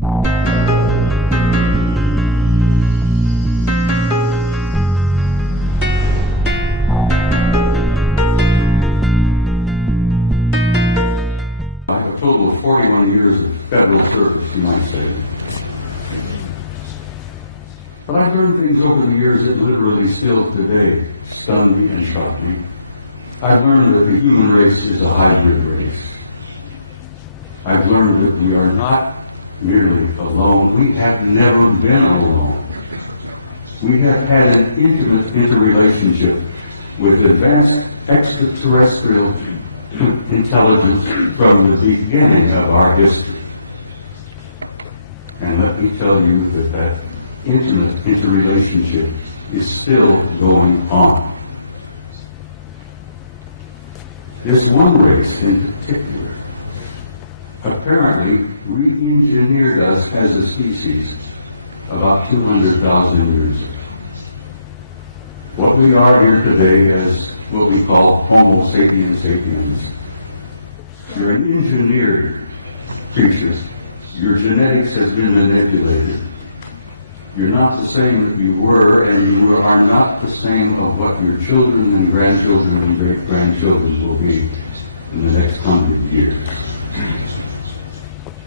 Total of 41 years of federal service, you might say. But I've learned things over the years that literally still today stun me and shock me. I've learned that the human race is a hybrid race. I've learned that we are not merely alone. We have never been alone. We have had an intimate interrelationship with advanced extraterrestrial intelligence from the beginning of our history. And let me tell you that that intimate interrelationship is still going on. This one race in particular apparently re-engineered us as a species about 200,000 years ago. What we are here today is what we call Homo sapiens sapiens. You're an engineered creature. Your genetics has been manipulated. You're not the same that you were, and you are not the same of what your children and grandchildren and great-grandchildren will be in the next 100 years.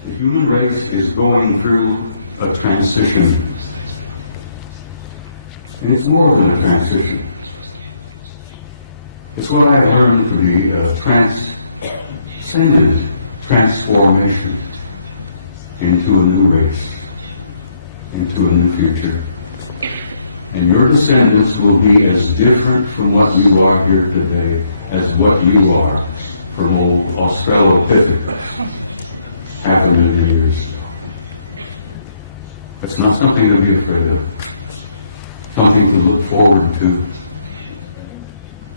The human race is going through a transition. And it's more than a transition. It's what I learned to be a transcendent transformation into a new race, into a new future. And your descendants will be as different from what you are here today as what you are from old Australopithecus 500,000 years ago. It's not something to be afraid of, something to look forward to.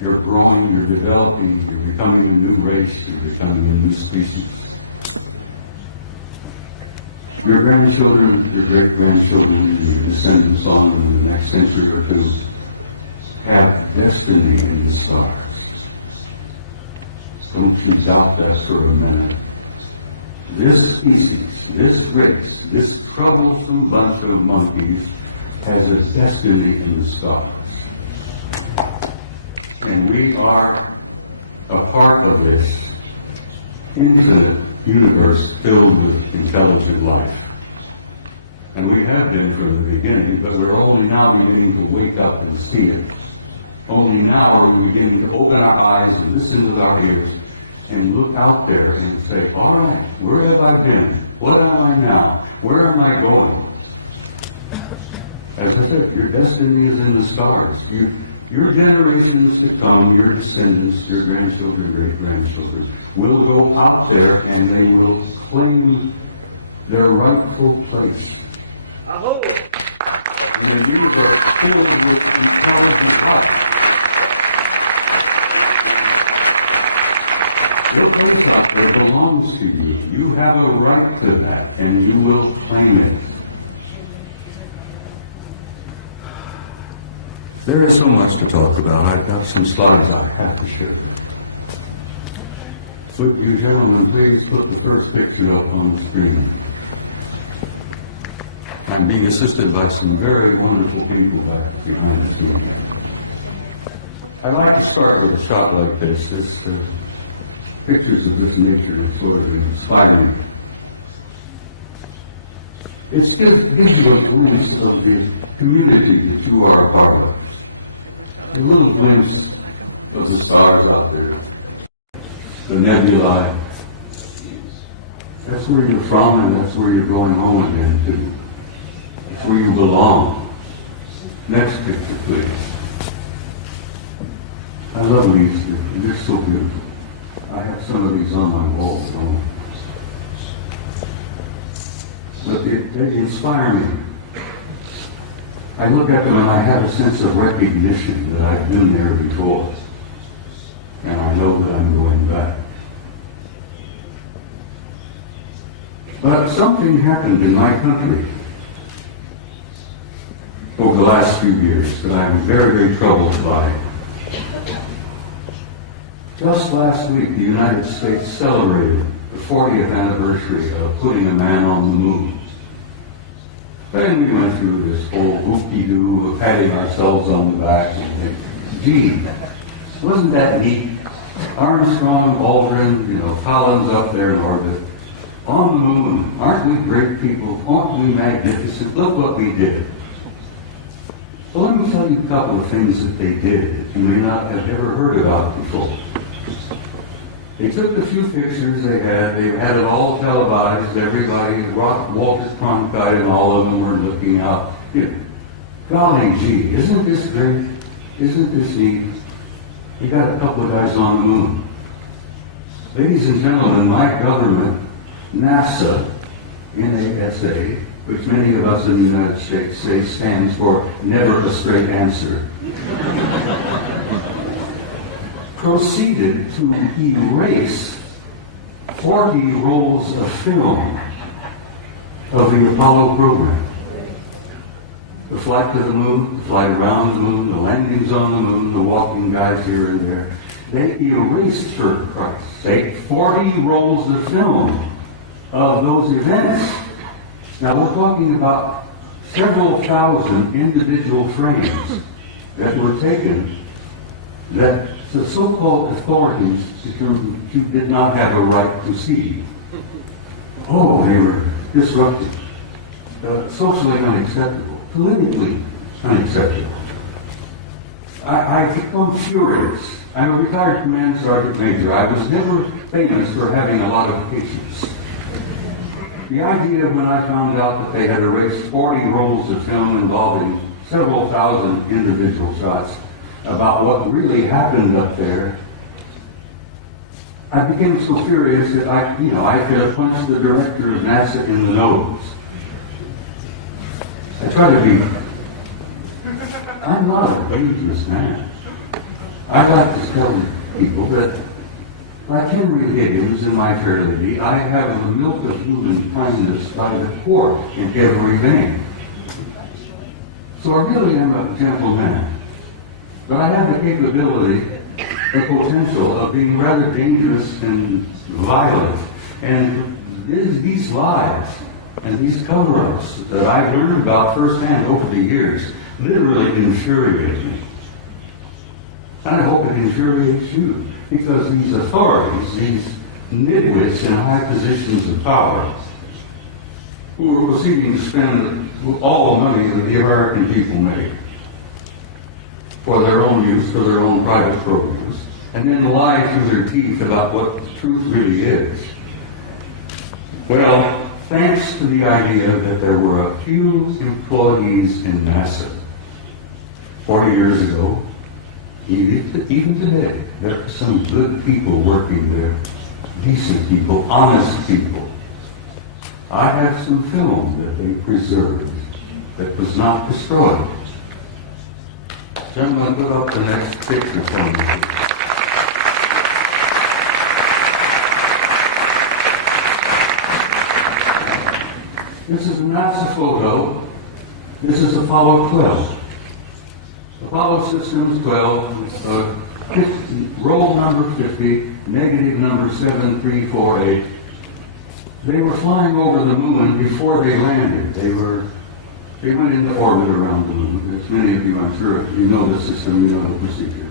You're growing, you're developing, you're becoming a new race, you're becoming a new species. Your grandchildren, your great-grandchildren, your descendants on in the next century or two have destiny in the stars. Don't you doubt that for a minute. This species, this race, this troublesome bunch of monkeys has a destiny in the stars. And we are a part of this infinite universe filled with intelligent life. And we have been from the beginning, but we're only now beginning to wake up and see it. Only now are we beginning to open our eyes and listen with our ears and look out there and say, all right, where have I been? What am I now? Where am I going? As I said, your destiny is in the stars. Your generations to come, your descendants, your grandchildren, great-grandchildren, will go out there and they will claim their rightful place in a universe filled with intelligent life. Your place out there belongs to you. You have a right to that, and you will claim it. There is so much to talk about. I've got some slides I have to share. Would you gentlemen please put the first picture up on the screen? I'm being assisted by some very wonderful people back behind us doing that. I like to start with a shot like this. Pictures of this nature sort of inspire me. It gives you a glimpse of the community that you are a part of. A little glimpse of the stars out there, the nebulae. That's where you're from, and that's where you're going home again to. That's where you belong. Next picture, please. I love these. They're so beautiful. I have some of these on my wall at home. But they inspire me. I look at them and I have a sense of recognition that I've been there before. And I know that I'm going back. But something happened in my country over the last few years that I'm very, very troubled by. Just last week, the United States celebrated the 40th anniversary of putting a man on the moon. Then we went through this whole whoop-de-doo of patting ourselves on the back and think, gee, wasn't that neat? Armstrong, Aldrin, Collins up there in orbit. On the moon, aren't we great people? Aren't we magnificent? Look what we did. Well, let me tell you a couple of things that they did that you may not have ever heard about before. They took the few pictures they had it all televised, everybody, Walter Cronkite and all of them were looking out. Golly gee, isn't this great? Isn't this neat? You got a couple of guys on the moon. Ladies and gentlemen, my government, NASA, NASA, which many of us in the United States say stands for never a straight answer, proceeded to erase 40 rolls of film of the Apollo program. The flight to the moon, the flight around the moon, the landings on the moon, the walking guys here and there. They erased, for Christ's sake, 40 rolls of film of those events. Now we're talking about several thousand individual frames that were taken that the so-called authorities determined you did not have a right to see. Oh, they were disruptive, socially unacceptable, politically unacceptable. I've become furious. I'm a retired command sergeant major. I was never famous for having a lot of patience. The idea when I found out that they had erased 40 rolls of film involving several thousand individual shots about what really happened up there, I became so furious that I could have punched the director of NASA in the nose. I try to be, I'm not a dangerous man. I like to tell people that, like Henry Higgins in My Fair Lady, I have the milk of human kindness by the quart in every vein. So I really am a gentle man. But I have the capability, the potential of being rather dangerous and violent. And these lies and these cover-ups that I've learned about firsthand over the years literally infuriate me. And I hope it infuriates you, because these authorities, these nitwits in high positions of power, who are proceeding to spend all the money that the American people make for their own use, for their own private programs, and then lie through their teeth about what the truth really is. Well, thanks to the idea that there were a few employees in NASA 40 years ago, even today, there are some good people working there, decent people, honest people. I have some film that they preserved that was not destroyed. Gentlemen, put up the next picture for me. This is a NASA photo. This is Apollo 12. Apollo Systems 12, roll number 50, negative number 7348. They were flying over the moon before they landed. They went into orbit around the moon. As many of you, I'm sure, you know the system, you know the procedure.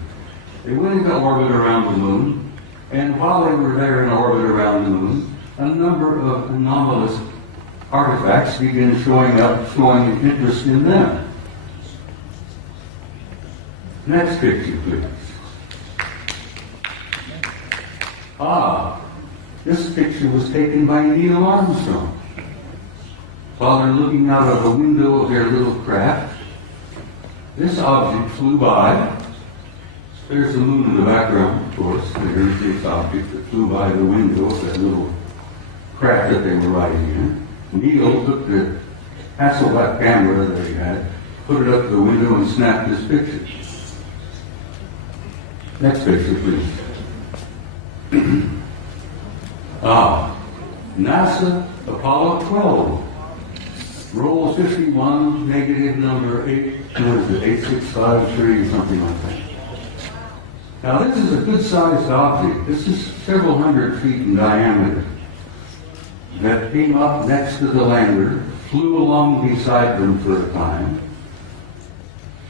They went into orbit around the moon, and while they were there in orbit around the moon, a number of anomalous artifacts began showing up, showing interest in them. Next picture, please. This picture was taken by Neil Armstrong. While they're looking out of the window of their little craft, this object flew by. There's the moon in the background, of course. There's this object that flew by the window of that little craft that they were riding in. Neil took the Hasselblad camera that he had, put it up to the window, and snapped this picture. Next picture, please. NASA Apollo 12. Roll 51, negative number 8, what is it, 8653 or something like that. Now this is a good-sized object. This is several hundred feet in diameter that came up next to the lander flew along beside them for a time.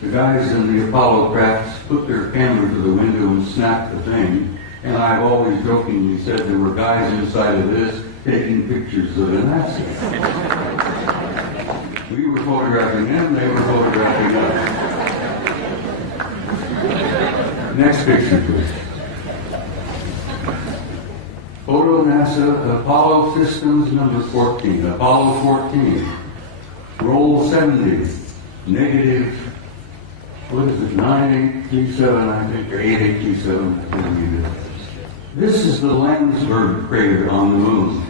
The guys in the Apollo crafts put their camera to the window and snapped the thing, and I've always jokingly said there were guys inside of this taking pictures of the NASA. We were photographing them, they were photographing us. Next picture, please. Photo NASA, Apollo Systems number 14. Apollo 14. Roll 70. Negative, what is it, 9837, I think, or 8837, I can't read it. This is the Landsberg crater on the moon.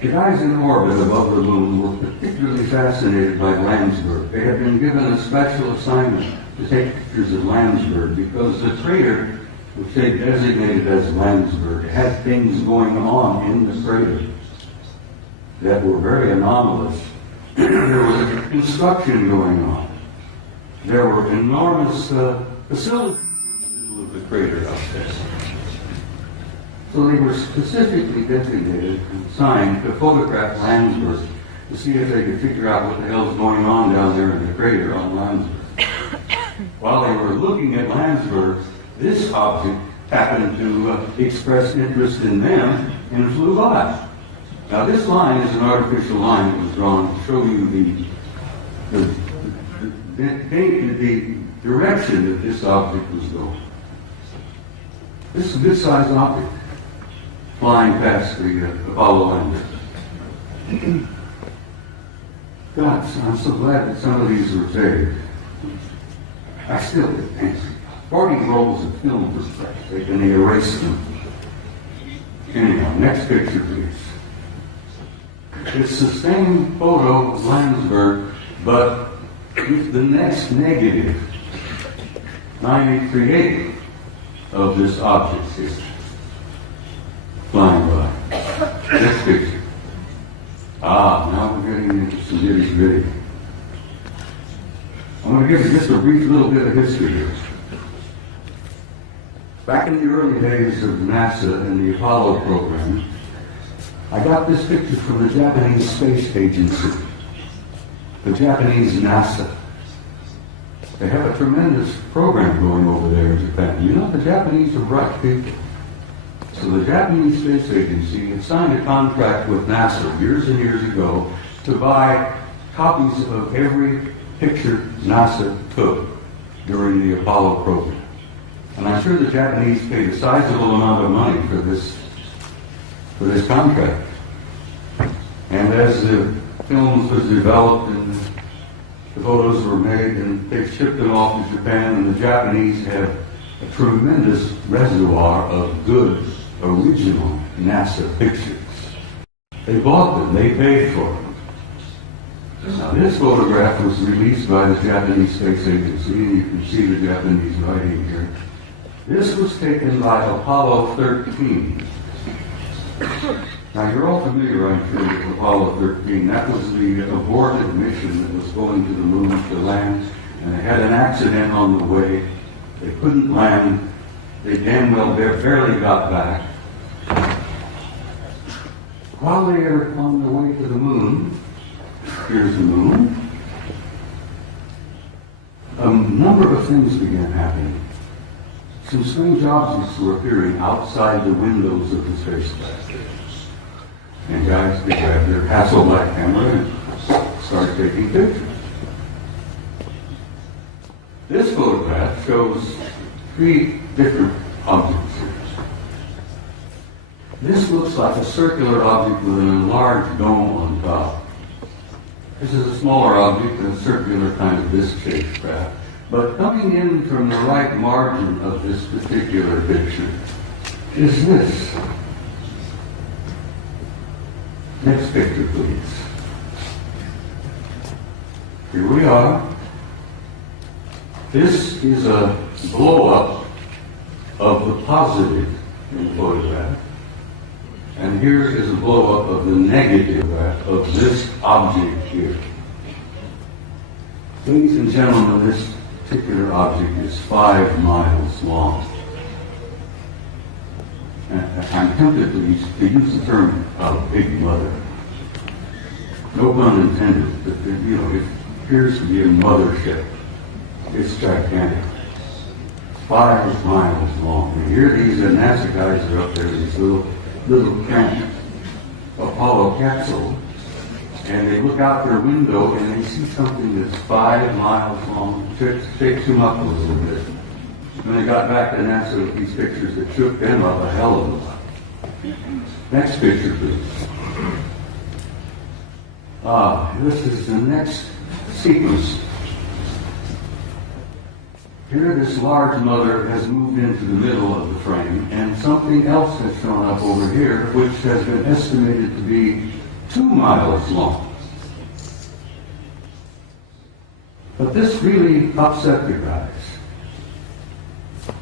The guys in orbit above the moon were particularly fascinated by Landsberg. They had been given a special assignment to take pictures of Landsberg because the crater, which they designated as Landsberg, had things going on in the crater that were very anomalous. There was construction going on. There were enormous facilities in the middle of the crater up there. So they were specifically designated and assigned to photograph Landsberg to see if they could figure out what the hell's going on down there in the crater on Landsberg. While they were looking at Landsberg, this object happened to express interest in them and flew by. Now this line is an artificial line that was drawn to show you the direction that this object was going. This is a good-sized object flying past the Apollo lander. God, I'm so glad that some of these were saved. I still get angry. 40 rolls of film was taken, and they erased them. Anyhow, next picture, please. It's the same photo of Landsberg, but with the next negative, 9838, of this object here, flying by. Next picture. Now we're getting into some nitty-gritty. I'm going to give you just a brief little bit of history here. Back in the early days of NASA and the Apollo program, I got this picture from the Japanese Space Agency, the Japanese NASA. They have a tremendous program going over there in Japan. You know, the Japanese are bright people. So the Japanese Space Agency had signed a contract with NASA years and years ago to buy copies of every picture NASA took during the Apollo program. And I'm sure the Japanese paid a sizable amount of money for this contract. And as the films was developed and the photos were made and they shipped them off to Japan, and the Japanese have a tremendous reservoir of good original NASA pictures. They bought them, they paid for them. Now this photograph was released by the Japanese Space Agency, and you can see the Japanese writing here. This was taken by Apollo 13. Now you're all familiar, I'm sure, with Apollo 13. That was the aborted mission that was going to the moon to land, and they had an accident on the way. They couldn't land. They damn well barely got back. While they are on the way to the moon, here's the moon, a number of things began happening. Some strange objects were appearing outside the windows of the spacecraft. And guys, they grabbed their Hasselblad camera and started taking pictures. This photograph shows 3 different objects here. This looks like a circular object with an enlarged dome on top. This is a smaller object than a circular kind of disc-shaped craft. But coming in from the right margin of this particular picture is this. Next picture, please. Here we are. This is a blow-up of the positive in the photograph. And here is a blow-up of the negative of this object here. Ladies and gentlemen, this particular object is 5 miles long. And I'm tempted to use the term Big Mother. no pun intended, but it appears to be a mothership. It's gigantic. 5 miles long. And here these NASA guys are up there, these little camp Apollo capsule, and they look out their window and they see something that's 5 miles long. It shakes them up a little bit. When they got back to NASA with these pictures, it shook them up a hell of a lot. Next picture, please. This is the next sequence. Here, this large mother has moved into the middle of the frame, and something else has shown up over here, which has been estimated to be 2 miles long. But this really upset the guys.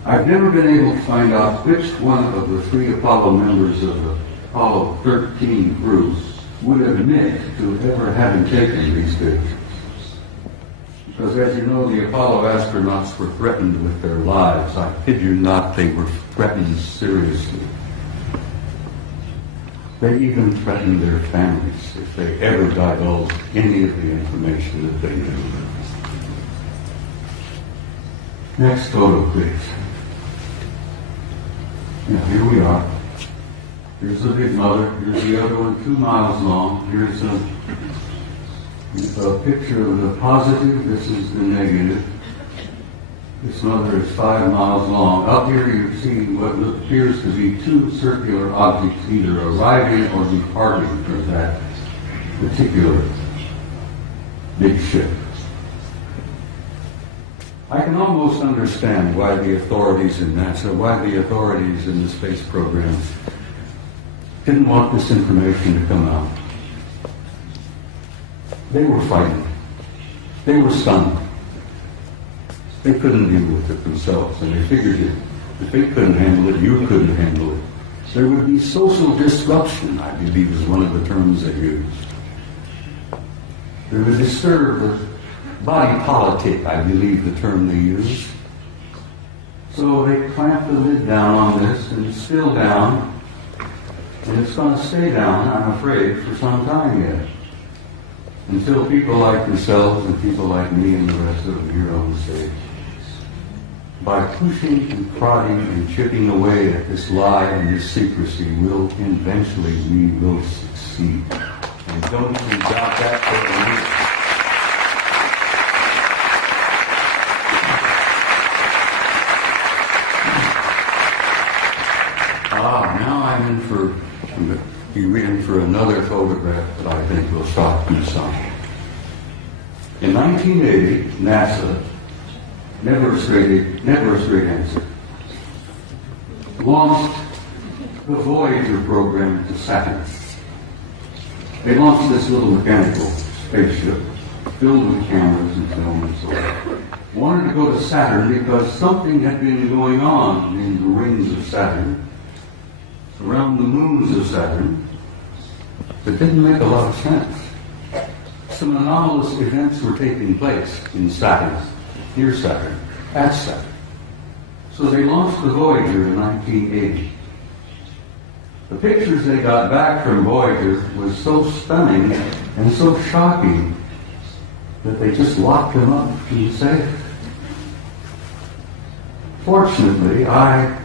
I've never been able to find out which one of the 3 Apollo members of the Apollo 13 crew would admit to ever having taken these pictures. Because as you know, the Apollo astronauts were threatened with their lives. I kid you not, they were threatened seriously. They even threatened their families if they ever divulged any of the information that they knew. Next photo, please. Now, here we are. Here's the big mother. Here's the other one, 2 miles long. Here's a picture of the positive. This is the negative. This mother is 5 miles long. Up here you're seeing what appears to be 2 circular objects either arriving or departing from that particular big ship. I can almost understand why the authorities in NASA, why the authorities in the space program didn't want this information to come out. They were frightened. They were stunned. They couldn't deal with it themselves, and they figured if they couldn't handle it, you couldn't handle it. There would be social disruption, I believe is one of the terms they used. They would disturb the body politic, I believe the term they used. So they clamped the lid down on this, and it's still down. And it's going to stay down, I'm afraid, for some time yet. Until people like yourselves and people like me and the rest of them here on the stage, by pushing and prodding and chipping away at this lie and this secrecy, eventually we will succeed. And don't even doubt that for a minute. You're in for another photograph that I think will shock you some. In 1980, NASA, never a straight answer, launched the Voyager program to Saturn. They launched this little mechanical spaceship filled with cameras and film and so on. Wanted to go to Saturn because something had been going on in the rings of Saturn, around the moons of Saturn, that didn't make a lot of sense. Some anomalous events were taking place in Saturn, near Saturn, at Saturn. So they launched the Voyager in 1980. The pictures they got back from Voyager was so stunning and so shocking that they just locked them up in the safe. Fortunately, I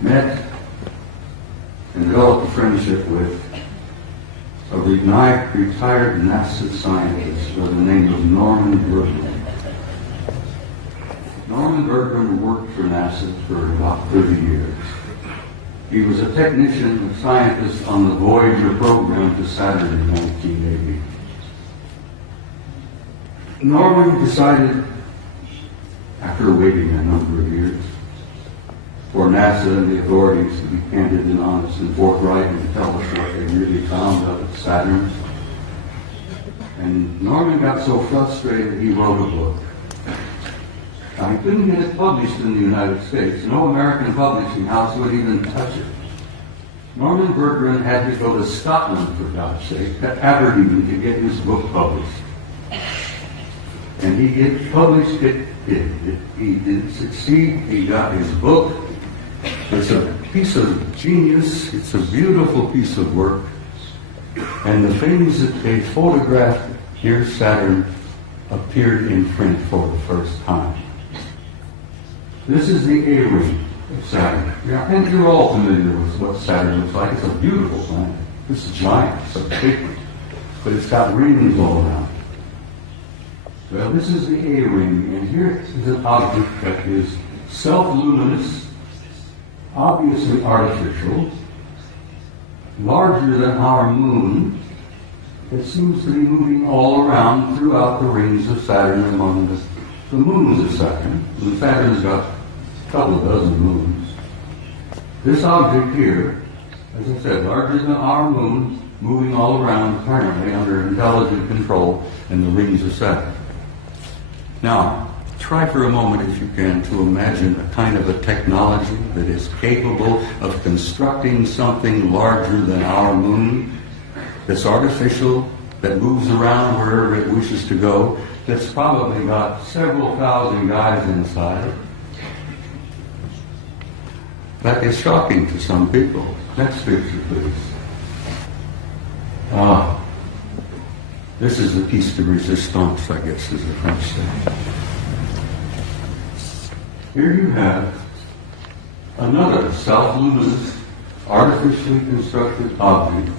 met and developed a friendship with a retired NASA scientist by the name of Norman Bergman. Norman Bergman worked for NASA for about 30 years. He was a technician, a scientist on the Voyager program to Saturn in 1980. Norman decided, after waiting a number of years, for NASA and the authorities to be candid and honest and forthright and tell us what they really found out at Saturn. And Norman got so frustrated he wrote a book. Now, he couldn't get it published in the United States. No American publishing house would even touch it. Norman Bergman had to go to Scotland, for God's sake, to Aberdeen to get his book published. And he did publish it. He did succeed. He got his book. It's a piece of genius. It's a beautiful piece of work. And the things that they photographed near Saturn appeared in print for the first time. This is the A-ring of Saturn. I think you're all familiar with what Saturn looks like. It's a beautiful planet. It's giant, it's a big one, but it's got rings all around. Well, this is the A-ring, and here is an object that is self-luminous, obviously artificial, larger than our moon. It seems to be moving all around throughout the rings of Saturn among the moons of Saturn. And Saturn's got a couple of dozen moons. This object here, as I said, larger than our moon, moving all around apparently under intelligent control in the rings of Saturn. Now, try for a moment, if you can, to imagine a kind of a technology that is capable of constructing something larger than our moon, that's artificial, that moves around wherever it wishes to go, that's probably got several thousand guys inside. That is shocking to some people. Next picture, please. This is the piece de resistance, I guess, is the French say. Here you have another self-luminous, artificially constructed object,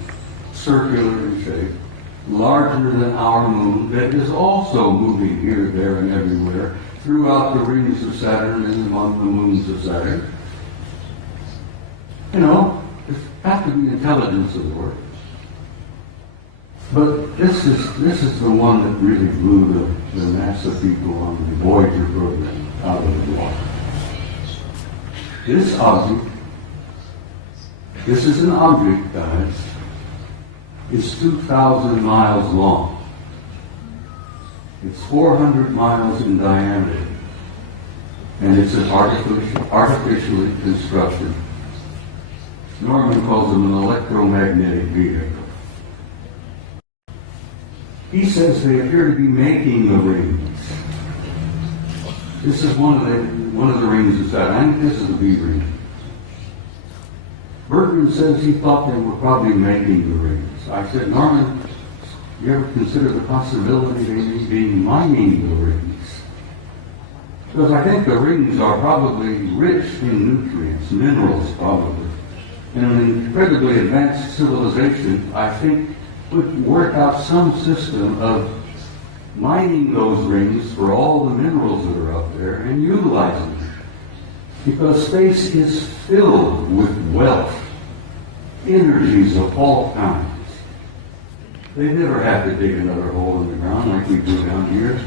circular in shape, larger than our moon, that is also moving here, there, and everywhere throughout the rings of Saturn and among the moons of Saturn. You know, there's got to be intelligence at work. But this is the one that really blew the NASA people on the Voyager program out of the water. This object, this is an object, guys, is 2,000 miles long. It's 400 miles in diameter. And it's an artificially constructed. Norman calls them an electromagnetic vehicle. He says they appear to be making the rings. This is one of the rings of Saturn. I think this is the B ring. Bertrand says he thought they were probably making the rings. I said, Norman, you ever consider the possibility of they being mining the rings? Because I think the rings are probably rich in nutrients, minerals probably. And an incredibly advanced civilization, I think, would work out some system of mining those rings for all the minerals that are up there and utilizing them. Because space is filled with wealth, energies of all kinds. They never have to dig another hole in the ground like we do down here.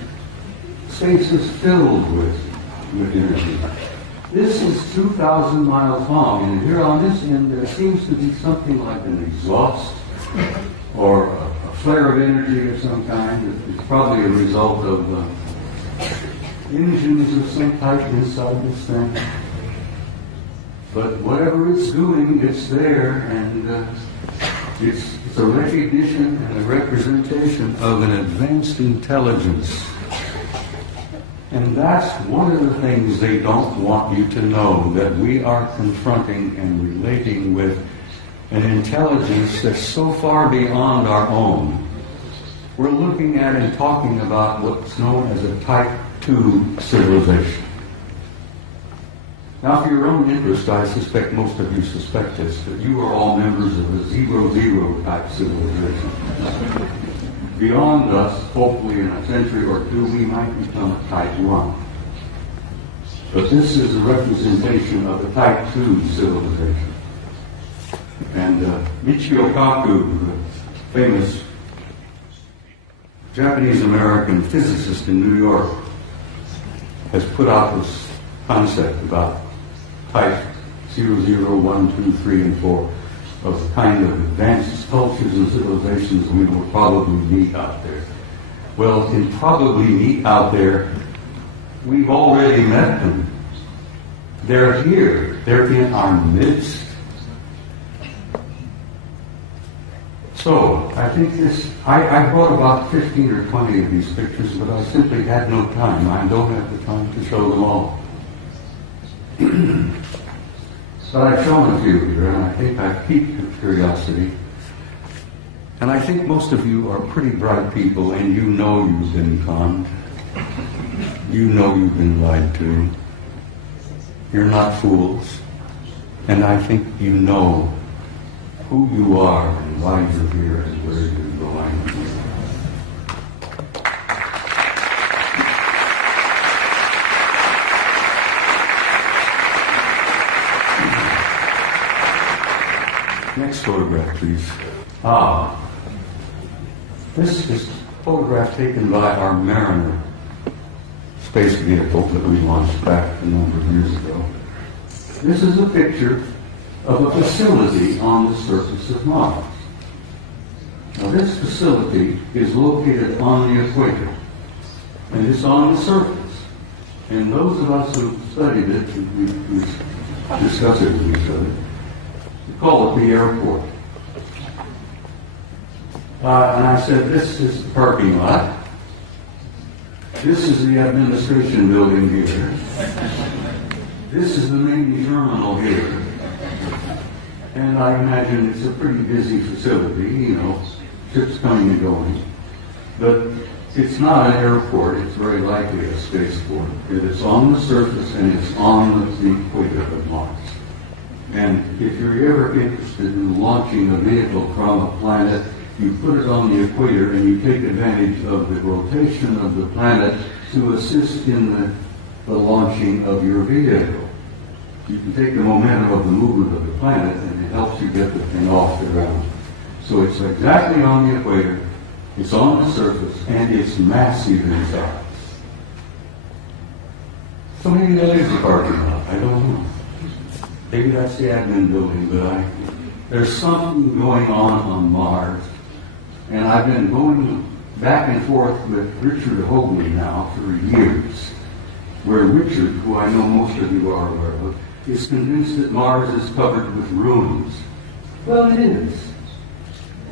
Space is filled with energy. This is 2,000 miles long, and here on this end there seems to be something like an exhaust or a flare of energy of some kind. It's probably a result of engines of some type inside this thing. But whatever it's doing, it's there, and it's a recognition and a representation of an advanced intelligence. And that's one of the things they don't want you to know, that we are confronting and relating with an intelligence that's so far beyond our own. We're looking at and talking about what's known as a Type 2 civilization. Now, for your own interest, I suspect most of you suspect this, that you are all members of a 0-0 type civilization. Beyond us, hopefully in a century or two, we might become a Type 1. But this is a representation of a Type 2 civilization. And Michio Kaku, the famous Japanese-American physicist in New York, has put out this concept about Type 0, 1, 2, 3, and 4 of the kind of advanced cultures and civilizations we will probably meet out there. Well, in probably meet out there, we've already met them. They're here. They're in our midst. So, I think I brought about 15 or 20 of these pictures, but I simply had no time. I don't have the time to show them all. But I've shown a few here, and I think I've piqued your curiosity. And I think most of you are pretty bright people, and you know you've been conned. You know you've been lied to. You're not fools. And I think you know who you are and why you're here and where you're going. Next photograph, please. This is a photograph taken by our Mariner space vehicle that we launched back a number of years ago. This is a picture of a facility on the surface of Mars. Now, this facility is located on the equator, and it's on the surface. And those of us who studied it, we discuss it with each other, we call it the airport. And I said, this is the parking lot. This is the administration building here. This is the main terminal here. And I imagine it's a pretty busy facility, you know, ships coming and going. But it's not an airport, it's very likely a spaceport. It's on the surface and it's on the equator of Mars. And if you're ever interested in launching a vehicle from a planet, you put it on the equator and you take advantage of the rotation of the planet to assist in the launching of your vehicle. You can take the momentum of the movement of the planet and it helps you get the thing off the ground. So it's exactly on the equator, it's on the surface, and it's massive in size. So maybe that is the parking lot, I don't know. Maybe that's the admin building, but there's something going on Mars. And I've been going back and forth with Richard Hoagland now for years, where Richard, who I know most of you are aware of, is convinced that Mars is covered with ruins. Well, it is.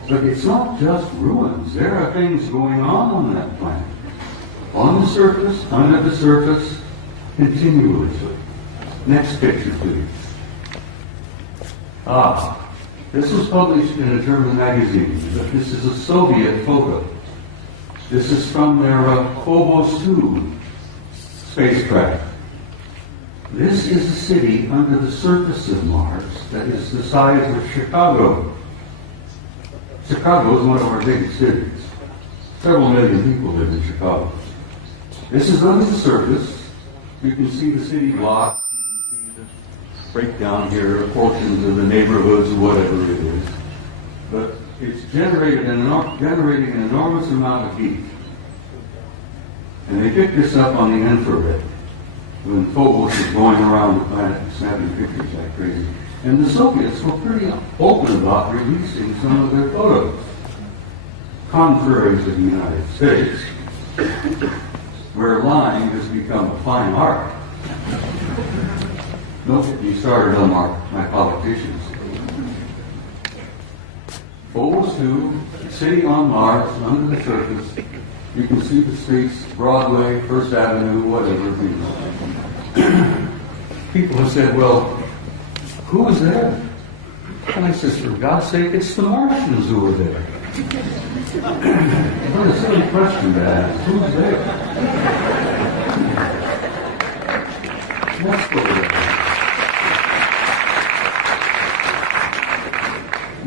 But it's not just ruins. There are things going on that planet. On the surface, under the surface, continuously. Next picture, please. This was published in a German magazine, but this is a Soviet photo. This is from their Phobos 2 spacecraft. This is a city under the surface of Mars that is the size of Chicago. Chicago is one of our biggest cities. Several million people live in Chicago. This is under the surface. You can see the city block. Breakdown here, portions of the neighborhoods, whatever it is. But it's generating an enormous amount of heat. And they picked this up on the infrared when Phobos was going around the planet and snapping pictures like crazy. And the Soviets were pretty open about releasing some of their photos, contrary to the United States, where lying has become a fine art. Note you started on my politicians. Phobos 2, city on Mars, under the surface. You can see the streets, Broadway, First Avenue, whatever. People have said, well, who is there? And I says, for God's sake, it's the Martians who are there. What a silly question to ask. Who's there? Let's go there.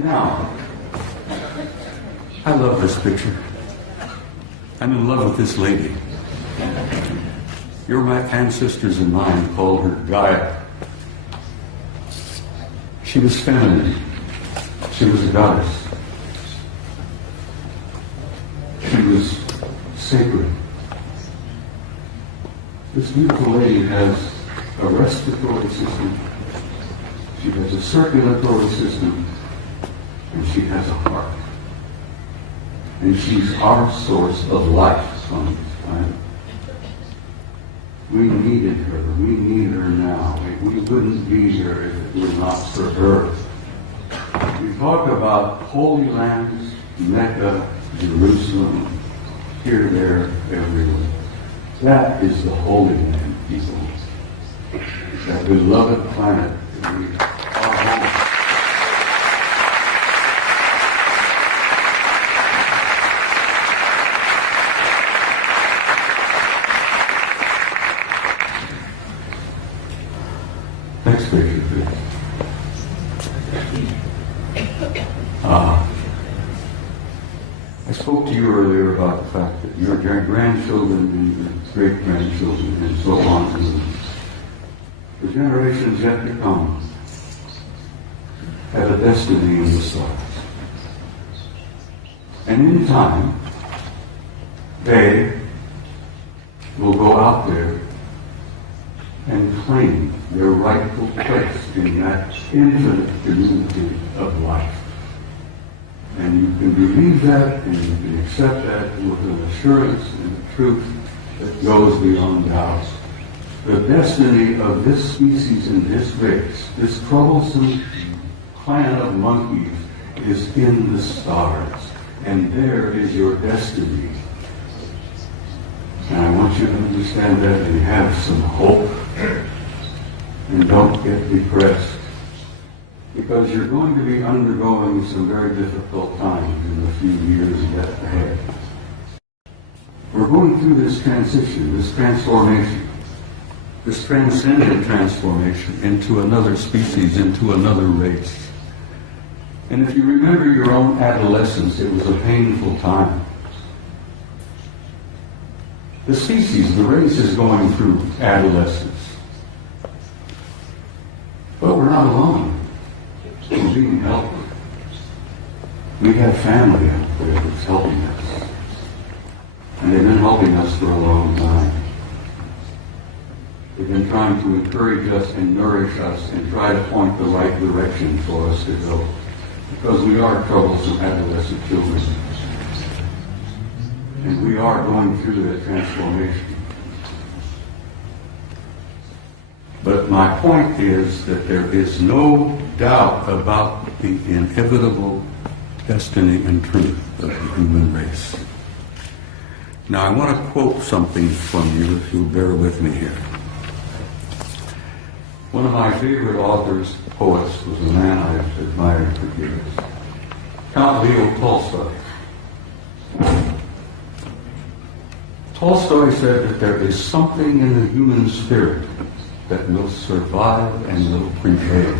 Now, I love this picture. I'm in love with this lady. Your ancestors and mine called her Gaia. She was feminine. She was a goddess. She was sacred. This beautiful lady has a respiratory system. She has a circulatory system. And she has a heart. And she's our source of life on this planet. We needed her. We need her now. We wouldn't be here if it were not for her. We talk about holy lands, Mecca, Jerusalem, here, there, everywhere. That is the Holy Land, people. That beloved planet that we are home. spoke to you earlier about the fact that your grandchildren and your great-grandchildren and so on, and the generations yet to come have a destiny in the stars. And in time, they will go out there and claim their rightful place in that infinite community of life. And you can believe that, and you can accept that with an assurance and a truth that goes beyond doubt. The destiny of this species and this race, this troublesome clan of monkeys, is in the stars. And there is your destiny. And I want you to understand that and have some hope. And don't get depressed. Because you're going to be undergoing some very difficult times in the few years yet ahead. We're going through this transition, this transformation, this transcendent transformation into another species, into another race. And if you remember your own adolescence, it was a painful time. The species, the race, is going through adolescence. But we're not alone. We're being helped. We have family out there that's helping us. And they've been helping us for a long time. They've been trying to encourage us and nourish us and try to point the right direction for us to go. Because we are troublesome adolescent children. And we are going through that transformation. But my point is that there is no doubt about the inevitable destiny and truth of the human race. Now I want to quote something from you, if you'll bear with me here. One of my favorite authors, poets, was a man I've admired for years. Count Leo Tolstoy. Tolstoy said that there is something in the human spirit that will survive and will prevail.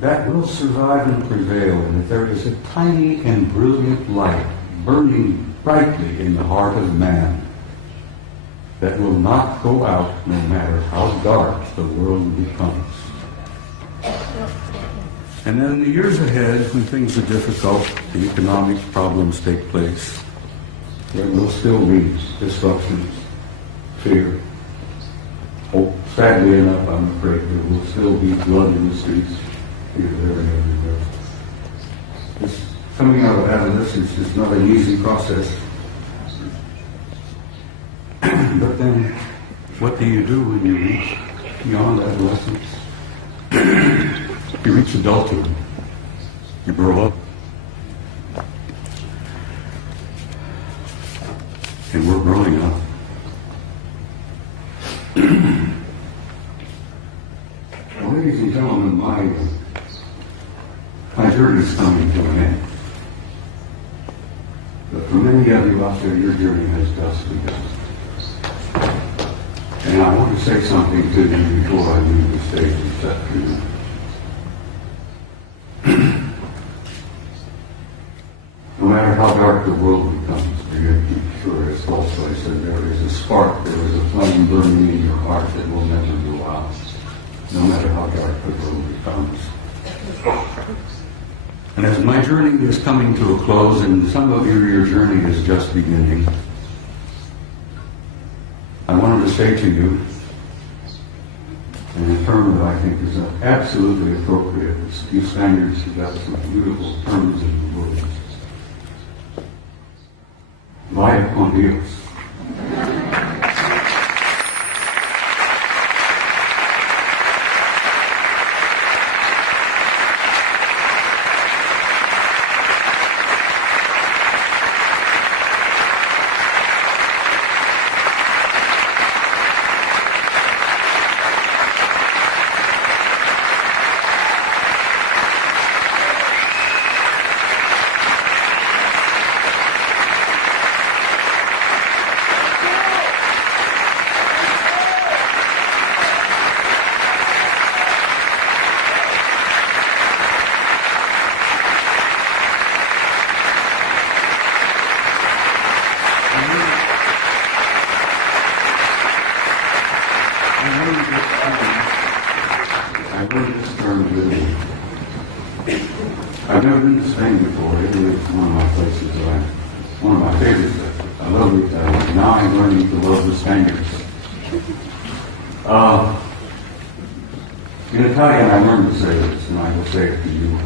That will survive and prevail, and that there is a tiny and brilliant light burning brightly in the heart of man that will not go out no matter how dark the world becomes. And then in the years ahead, when things are difficult, the economic problems take place, there will still be disruptions, fear. Oh, sadly enough, I'm afraid there will still be blood in the streets here, there, and everywhere. This coming out of adolescence is not an easy process. But then, what do you do when you reach beyond adolescence? You reach adulthood. You grow up. And we're growing up. Well, ladies and gentlemen, my journey is coming to an end. But for many of you out there, your journey has just begun. And I want to say something to you before I leave the stage this afternoon. No matter how dark the world becomes, be sure, as Tolstoy said, there is a spark, there is a flame burning in your heart that will never go out, no matter how dark the world becomes. And as my journey is coming to a close, and some of you, your journey is just beginning, I wanted to say to you, in a term that I think is absolutely appropriate, you Spaniards have got some beautiful terms in the words. Vaya con Dios. one of my favorites. I love it. Now I'm learning to love the Spaniards. In Italian, I learned to say this, and I will say it to you.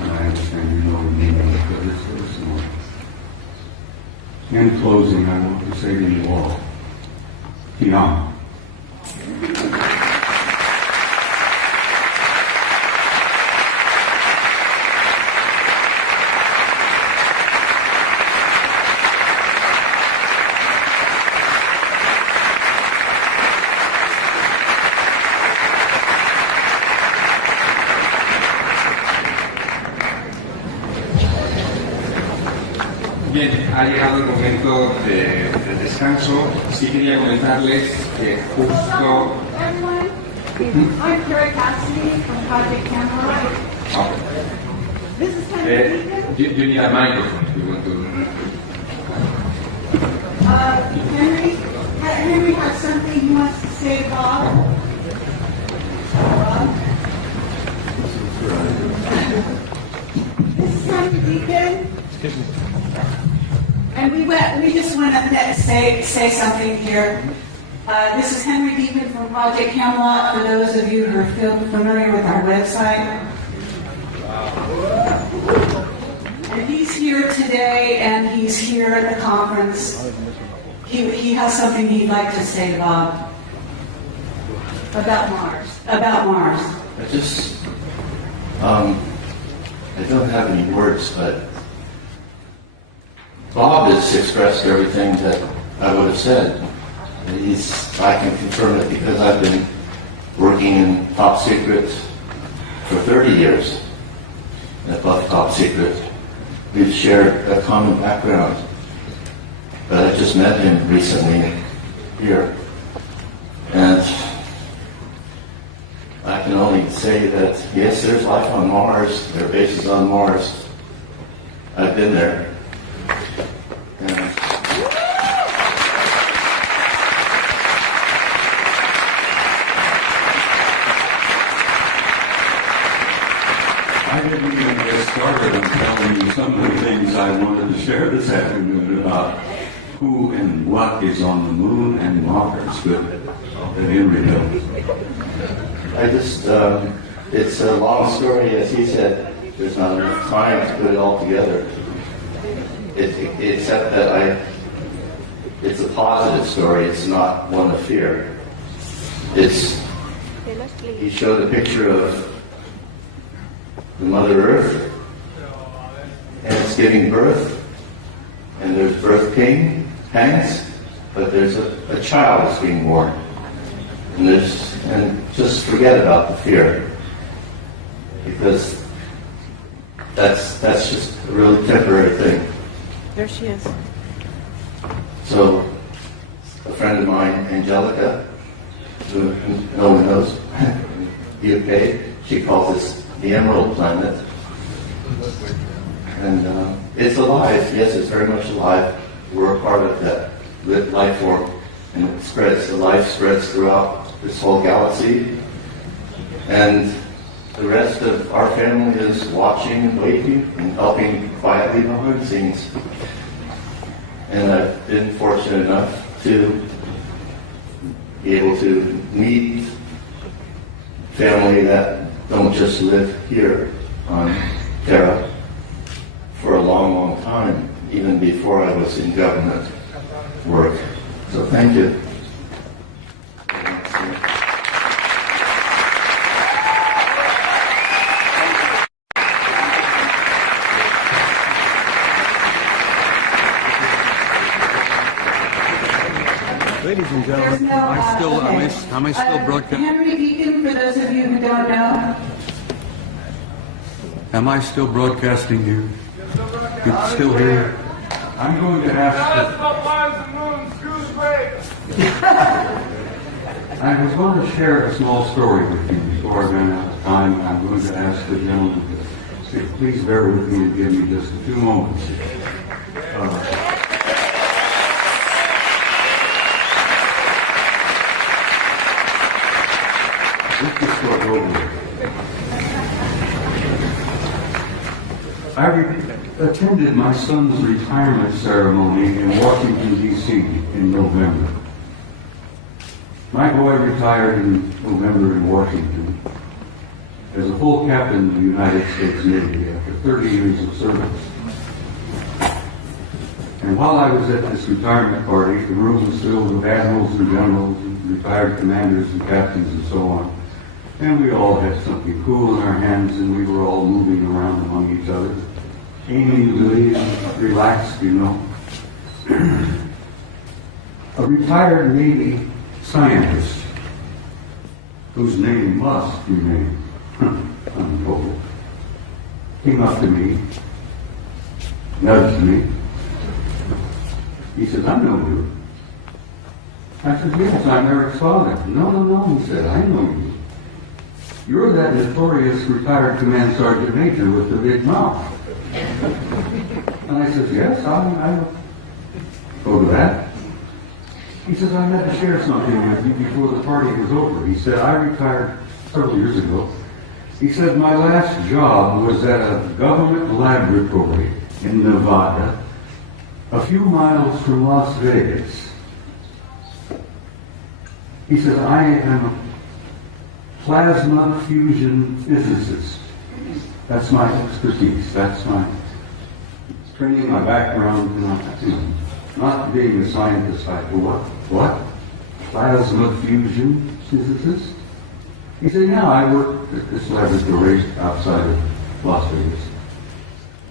And I understand you know the meaning of it, but it's very similar. In closing, I want to say to you all, Ti amo. Bien, ha llegado el momento del descanso. Sí quería comentarles que justo... I'm veracity from Project Camera. This is Henry. You need a microphone if you want to... Henry has something he wants to say to Bob. This is Henry Deacon. And we just want to say something here. This is Henry Deacon from Project Camelot, for those of you who are familiar with our website. And he's here today, and he's here at the conference. He has something he'd like to say to Bob about Mars. I just, I don't have any words, but Bob has expressed everything that I would have said. I can confirm it because I've been working in top secret for 30 years, above top secret. We've shared a common background, but I just met him recently here. And I can only say that, yes, there's life on Mars, there are bases on Mars. I've been there. And I didn't even get started on telling you some of the things I wanted to share this afternoon about who and what is on the moon and Mars that Henry does. I just, it's a long story, as he said. There's not enough time to put it all together. Except that it's a positive story. It's not one of fear. He showed a picture of the Mother Earth, and it's giving birth, and there's birth pangs, but there's a child that's being born, and just forget about the fear, because that's just a really temporary thing. There she is. So, a friend of mine, Angelica, who no one knows, UK, she calls this the Emerald Planet. And it's alive, yes, it's very much alive. We're a part of that life form, and it spreads, the life spreads throughout this whole galaxy. And the rest of our family is watching and waiting and helping quietly behind the scenes. And I've been fortunate enough to be able to meet family that don't just live here on Terra for a long, long time, even before I was in government work. So thank you. Ladies and gentlemen, am I still broadcasting? Henry Deacon, for those of you who don't know. Am I still broadcasting you? It's still here? I'm going to ask... I was going to share a small story with you before I ran out of time. I'm going to ask the gentleman to please bear with me and give me just a few moments. Let's just start over. I repeat. attended my son's retirement ceremony in Washington, D.C. in November. My boy retired in November in Washington as a full captain of the United States Navy after 30 years of service. And while I was at this retirement party, the room was filled with admirals and generals and retired commanders and captains and so on. And we all had something cool in our hands, and we were all moving around among each other, amiably and relaxed, you know. A retired Navy scientist, whose name must remain untold, came up to me, nudged me. He said, "I know you." I said, "Yes, I'm Eric's father." No, he said, "I know you. You're that notorious retired command sergeant major with the big mouth." And I said, "Yes, I go to that." He says, "I had to share something with you before the party was over." He said, "I retired several years ago." He said, "My last job was at a government laboratory in Nevada, a few miles from Las Vegas." He said, "I am a plasma fusion physicist. That's my expertise. That's my training, my background, not being a scientist. I go, what? Plasma fusion physicist?" He said, "Yeah, I work at this laboratory outside of Las Vegas."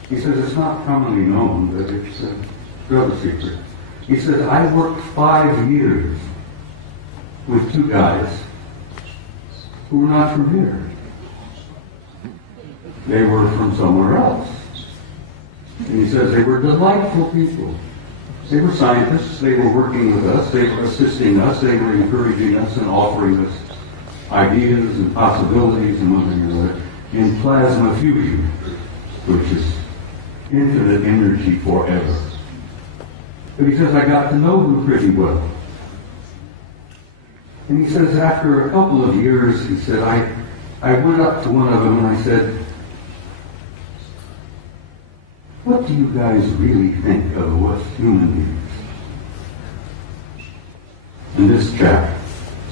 He says, "It's not commonly known, but it's a drug secret." He says, "I worked 5 years with 2 guys who were not from here. They were from somewhere else." And he says they were delightful people. They were scientists. They were working with us. They were assisting us. They were encouraging us and offering us ideas and possibilities and one thing or another in plasma fusion, which is infinite energy forever. But he says, "I got to know them pretty well." And he says, after a couple of years, he said, I went up to one of them and I said, "What do you guys really think of us human beings?" And this chap,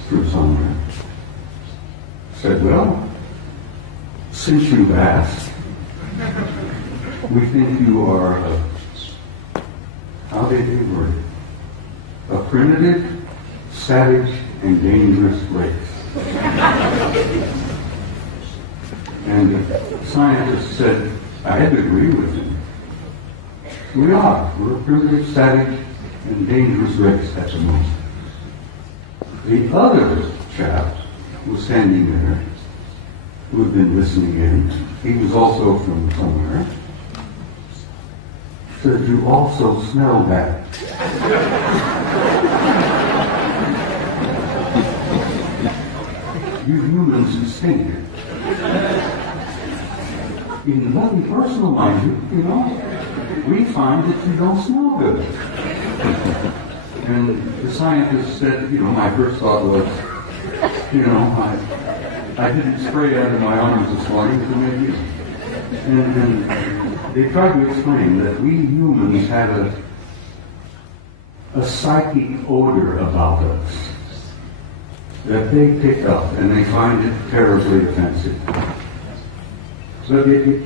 through somewhere, said, "Well, since you've asked, we think you are how did he word it? A primitive, savage, and dangerous race." And the scientist said, I had to agree with him. We are. We're a primitive, savage, and dangerous race at the moment. The other chap was standing there, who had been listening in. He was also from somewhere. Said, "You also smell bad." You humans stink. In nothing personal, mind you, we find that you don't smell good. And the scientist said, my first thought was, I didn't spray out of my arms this morning to make you. And they tried to explain that we humans have a psychic odor about us that they pick up and they find it terribly offensive. But it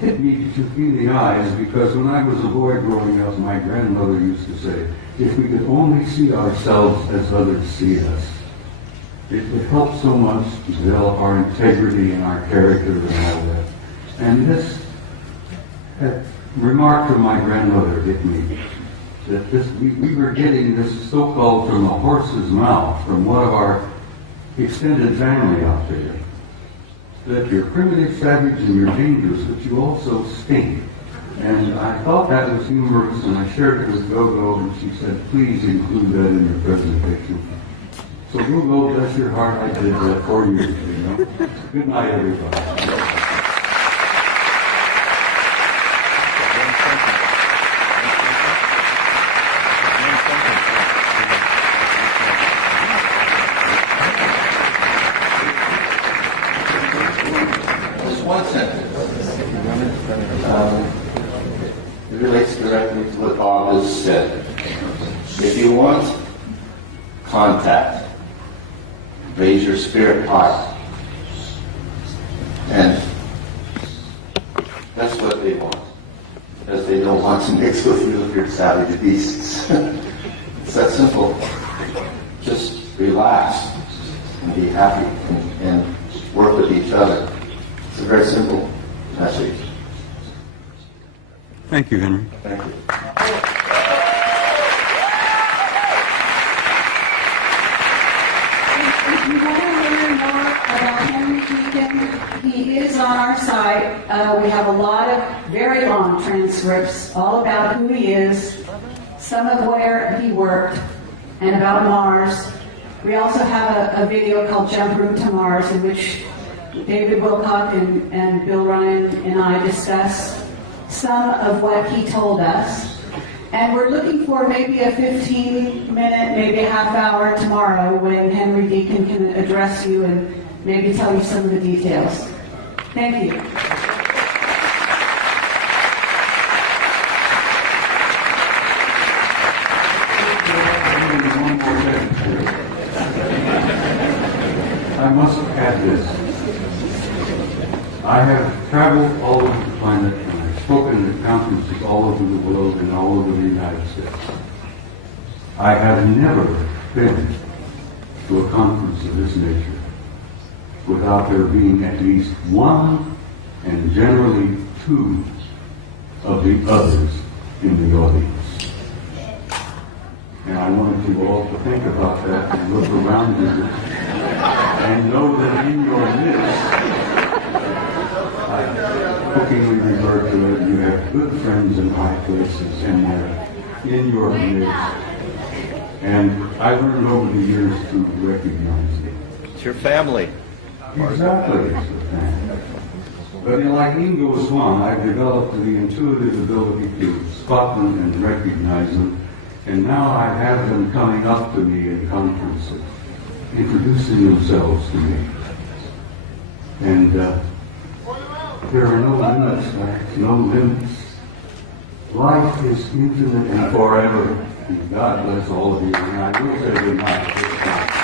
hit me in the eyes because when I was a boy growing up, my grandmother used to say, if we could only see ourselves as others see us, it would help so much to develop our integrity and our character and all that. And this remark from my grandmother hit me, that we were getting this so-called from a horse's mouth, from one of our extended family out there, that you're primitive, savage, and you're dangerous, but you also stink. And I thought that was humorous, and I shared it with Gogo, and she said, please include that in your presentation. So Gogo, bless your heart, I did that 4 years ago. Good night, everybody. One sentence. relates directly to what Bob has said. If you want contact, raise your spirit high. And that's what they want. Because they don't want to mix with you if you're savage beasts. It's that simple. Just relax and be happy and work with each other. It's a very simple message. Thank you, Henry. Thank you. If you want to learn more about Henry Deacon, he is on our site. We have a lot of very long transcripts all about who he is, some of where he worked, and about Mars. We also have a video called Jump Room to Mars, in which David Wilcock and Bill Ryan and I discuss some of what he told us. And we're looking for maybe a 15-minute, maybe a half hour tomorrow when Henry Deacon can address you and maybe tell you some of the details. Thank you. I must add this. I have traveled all over the planet and I've spoken at conferences all over the world and all over the United States. I have never been to a conference of this nature without there being at least one and generally two of the others in the audience. And I wanted you all to think about that and look around you and know that in your midst, I jokingly refer to it, you have good friends in high places and they're in your midst. And I learned over the years to recognize it. It's your family. Exactly, it's a family. But like Ingo Swan, I've developed the intuitive ability to spot them and recognize them. And now I have them coming up to me in conferences, introducing themselves to me. And there are no limits, guys, no limits. Life is infinite and forever. And God bless all of you. And I will say good night at this time.